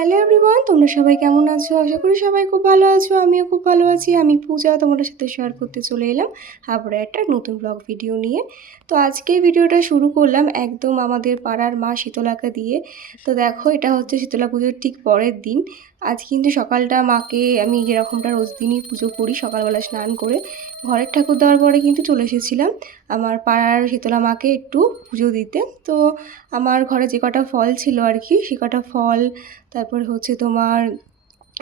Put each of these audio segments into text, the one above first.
Hello everyone, তোমরা সবাই কেমন আছো? আশা করি সবাই খুব ভালো আছো। আমিও খুব ভালো আছি। আমি পূজা তোমাদের সাথে শেয়ার করতে চলে এলাম আবার একটা নতুন ব্লগ ভিডিও নিয়ে। তো আজকে ভিডিওটা শুরু করলাম একদম আমাদের পাড়ার মা শীতলাকে দিয়ে। তো দেখো, এটা হচ্ছে শীতলা পুজোর ঠিক পরের দিন। আজ কিন্তু সকালটা মাকে আমি যেরকমটা রোজ দিনই পুজো করি, সকালবেলা স্নান করে ঘরের ঠাকুর দেওয়ার পরে কিন্তু চলে এসেছিলাম আমার পাড়ার শীতলা মাকে একটু পুজো দিতে। তো আমার ঘরে যে কটা ফল ছিল আর কি, সে কটা ফল, তারপরে হচ্ছে তোমার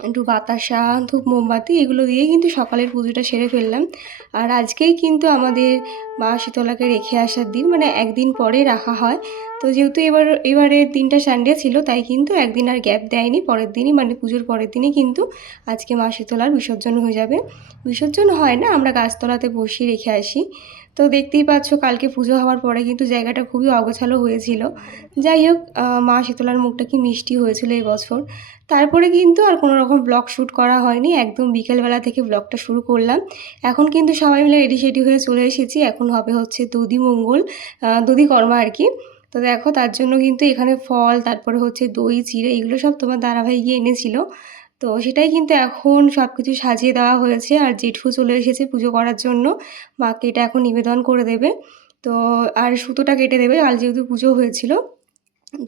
একটু বাতাসা, ধূপ, মোমবাতি এগুলো দিয়ে কিন্তু সকালের পুজোটা সেরে ফেললাম। আর আজকেই কিন্তু আমাদের মা শীতলাকে রেখে আসার দিন, মানে একদিন পরে রাখা হয়। তো যেহেতু এবারের দিনটা সানডে ছিল, তাই কিন্তু একদিন আর গ্যাপ দেয়নি, পরের দিনই মানে পুজোর পরের দিনই কিন্তু আজকে মা শীতলার বিসর্জন হয়ে যাবে। বিসর্জন হয় না, আমরা গাছতলাতে বসিয়ে রেখে আসি। তো দেখতেই পাচ্ছ, কালকে পুজো হওয়ার পরে কিন্তু জায়গাটা খুবই অগোছালো হয়েছিল। যাই হোক, মা শীতলার মুখটা কি মিষ্টি হয়েছিল এই বছর। তারপরে কিন্তু আর কোনো রকম ব্লগ শ্যুট করা হয়নি, একদম বিকেলবেলা থেকে ব্লগটা শুরু করলাম। এখন কিন্তু সবাই মিলে রেডি সেডি হয়ে চলে এসেছি। এখন হবে হচ্ছে দধি মঙ্গল, দধি কর্মা আর কি। তো দেখো, তার জন্য কিন্তু এখানে ফল, তারপরে হচ্ছে দই, চিড়ে, এগুলো সব তোমার দাদাভাই গিয়ে এনেছিল। তো সেটাই কিন্তু এখন সব কিছু সাজিয়ে দেওয়া হয়েছে। আর জেঠু চলে এসেছে পুজো করার জন্য, মাকে এটা এখন নিবেদন করে দেবে। তো আর সুতোটা কেটে দেবে, কাল যেহেতু পুজো হয়েছিল।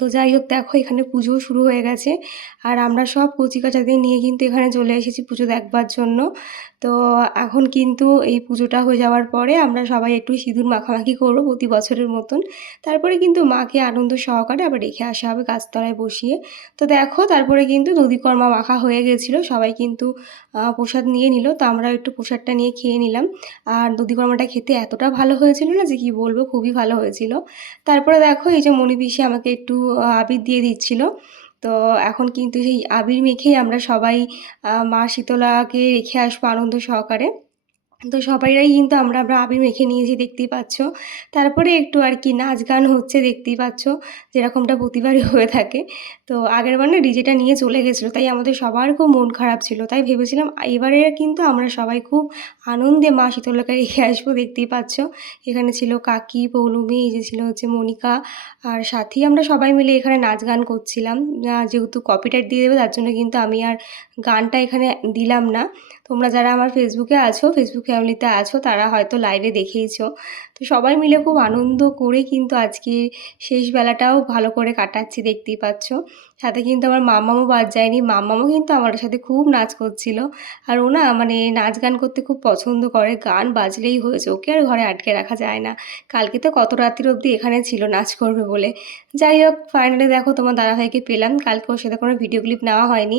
তো যাই হোক, দেখো এখানে পুজো শুরু হয়ে গেছে। আর আমরা সব কচিকাচাদের নিয়ে কিন্তু এখানে চলে এসেছি পুজো দেখবার জন্য। তো এখন কিন্তু এই পুজোটা হয়ে যাওয়ার পরে আমরা সবাই একটু সিঁদুর মাখামাখি করবো প্রতি বছরের মতন। তারপরে কিন্তু মাকে আনন্দ সহকারে আবার রেখে আসা হবে গাছতলায় বসিয়ে। তো দেখো, তারপরে কিন্তু দধিকর্মা মাখা হয়ে গেছিলো, সবাই কিন্তু প্রসাদ নিয়ে নিল। তো আমরা একটু প্রসাদটা নিয়ে খেয়ে নিলাম। আর দধিকর্মাটা খেতে এতটা ভালো হয়েছিল না যে কি বলবো, খুবই ভালো হয়েছিল। তারপরে দেখো, এই যে মণি পিসি আমাকে একটু আবির দিয়ে দিচ্ছিল। তো এখন কিন্তু সেই আবির মেখেই আমরা সবাই মা শীতলাকে রেখে আসবো আনন্দ সহকারে। তো সবাইরাই কিন্তু আমরা আবির মেখে নিয়েছি, দেখতেই পাচ্ছ। তারপরে একটু আর কি নাচ গান হচ্ছে, দেখতেই পাচ্ছ, যেরকমটা প্রতিবারই হয়ে থাকে। তো আগের বার না ডিজেটা নিয়ে চলে গেছিলো, তাই আমাদের সবার খুব মন খারাপ ছিল। তাই ভেবেছিলাম এবারে কিন্তু আমরা সবাই খুব আনন্দে মা শীতলাকে রেখে আসবো। দেখতেই পাচ্ছ, এখানে ছিল কাকি, পৌলমী, এই যে ছিল হচ্ছে মনিকা আর সাথী। আমরা সবাই মিলে এখানে নাচ গান করছিলাম। যেহেতু কপিরাইট দিয়ে দেবে, তার জন্য কিন্তু আমি আর গানটা এখানে দিলাম না। তোমরা যারা আমার ফেসবুকে আছো, ফেসবুক ফ্যামিলিতে আছো, তারা হয়তো লাইভে দেখেইছো। তো সবাই মিলে খুব আনন্দ করে কিন্তু আজকে শেষ বেলাটাও ভালো করে কাটাচ্ছি, দেখতেই পাচ্ছ। সাথে কিন্তু আমার মাম্মামও বাদ যায়নি, মাম্মামও কিন্তু আমার সাথে খুব নাচ করছিল। আর ও না মানে নাচ গান করতে খুব পছন্দ করে, গান বাজলেই হয়েছে, ওকে আর ঘরে আটকে রাখা যায় না। কালকে তো কত রাত্রির অবধি এখানে ছিল নাচ করবে বলে। যাই হোক, ফাইনালি দেখো তোমার দাদাভাইকে পেলাম, কালকে ওর সাথে কোনো ভিডিও ক্লিপ নেওয়া হয়নি।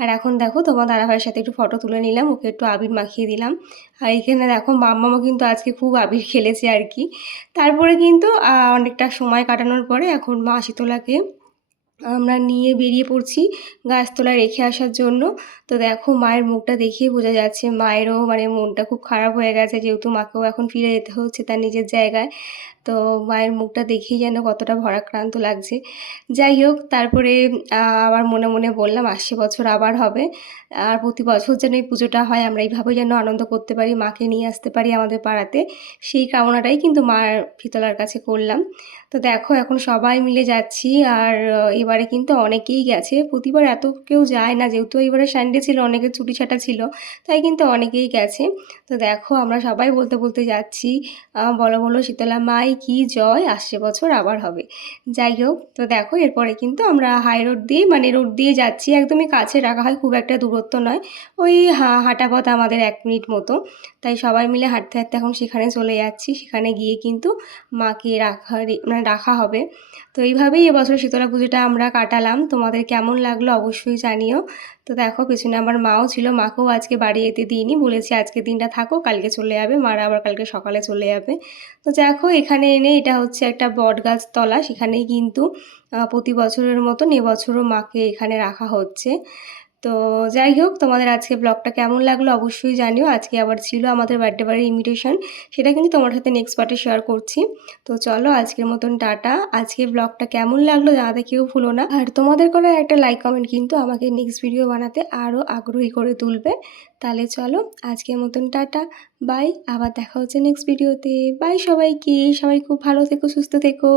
আর এখন দেখো, তোমার দাদাভাইয়ের সাথে একটু ফটো তুলে নিলাম, ওকে একটু আবির মাখিয়ে দিলাম। আর এখানে দেখো মাম্মামও কিন্তু আজকে খুব আবির খেলেছে আর কি। তারপরে কিন্তু অনেকটা সময় কাটানোর পরে এখন মা শীতলাকে আমরা নিয়ে বেরিয়ে পড়ছি গাছতলায় রেখে আসার জন্য। তো দেখো, মায়ের মুখটা দেখেই বোঝা যাচ্ছে মায়েরও মানে মনটা খুব খারাপ হয়ে গেছে, যেহেতু মাকেও এখন ফিরে যেতে হচ্ছে তার নিজের জায়গায়। তো মায়ের মুখটা দেখেই যেন কতটা ভারাক্রান্ত লাগছে। যাই হোক, তারপরে আবার মনে মনে বললাম আসছে বছর আবার হবে। আর প্রতি বছর যেন এই পুজোটা হয়, আমরা এইভাবেই যেন আনন্দ করতে পারি, মাকে নিয়ে আসতে পারি আমাদের পাড়াতে, সেই কামনাটাই কিন্তু মার শীতলার কাছে করলাম। তো দেখো, এখন সবাই মিলে যাচ্ছি। আর এবারে কিন্তু অনেকেই গেছে, প্রতিবার এত কেউ যায় না, যেহেতু এবারে সানডে ছিল, অনেকের ছুটি ছাটা ছিল, তাই কিন্তু অনেকেই গেছে। তো দেখো, আমরা সবাই বলতে বলতে যাচ্ছি, বলো বলো শীতলা মাই কি জয়, আসছে বছর আবার হবে। যাই হোক, তো দেখো এরপরে কিন্তু আমরা হাই রোড দিয়ে মানে রোড দিয়ে যাচ্ছি, একদমই কাছে রাখা হয়, খুব একটা দূরত্ব নয়, ওই হাঁটা পথ আমাদের 1 মিনিট মতো। তাই সবাই মিলে হাঁটতে হাঁটতে এখন সেখানে চলে যাচ্ছি, সেখানে গিয়ে কিন্তু মাকে মানে রাখা হবে। তো এইভাবেই এবছর শীতলা পুজোটা আমরা কাটালাম। তোমাদের কেমন লাগলো অবশ্যই জানিও। তো দেখো, পেছনে আমার মাও ছিল, মাকেও আজকে বাড়ি যেতে দিইনি, বলেছি আজকে দিনটা থাকো, কালকে চলে যাবে, মারা আবার কালকে সকালে চলে যাবে। তো দেখো, এখানে এনে এটা হচ্ছে একটা বট গাছ তলা, সেখানেই কিন্তু প্রতি বছরের মতন এবছরও মাকে এখানে রাখা হচ্ছে। তো যাই হোক, তোমাদের আজকে ব্লগটা কেমন লাগলো অবশ্যই জানিও। আজকে আবার ছিল আমাদের বার্থডে বাড়ির ইনভিটেশন, সেটা কিন্তু তোমার সাথে নেক্সট পার্টে শেয়ার করছি। তো চলো, আজকের মতন টাটা। আজকে ব্লগটা কেমন লাগলো জানাতে কেউ ভুলো না, আর তোমাদের করা একটা লাইক কমেন্ট কিন্তু আমাকে নেক্সট ভিডিও বানাতে আরও আগ্রহী করে তুলবে। তাহলে চলো, আজকের মতন টাটা, বাই। আবার দেখা হচ্ছে নেক্সট ভিডিওতে। বাই সবাইকে, সবাই খুব ভালো থেকো, সুস্থ থেকো।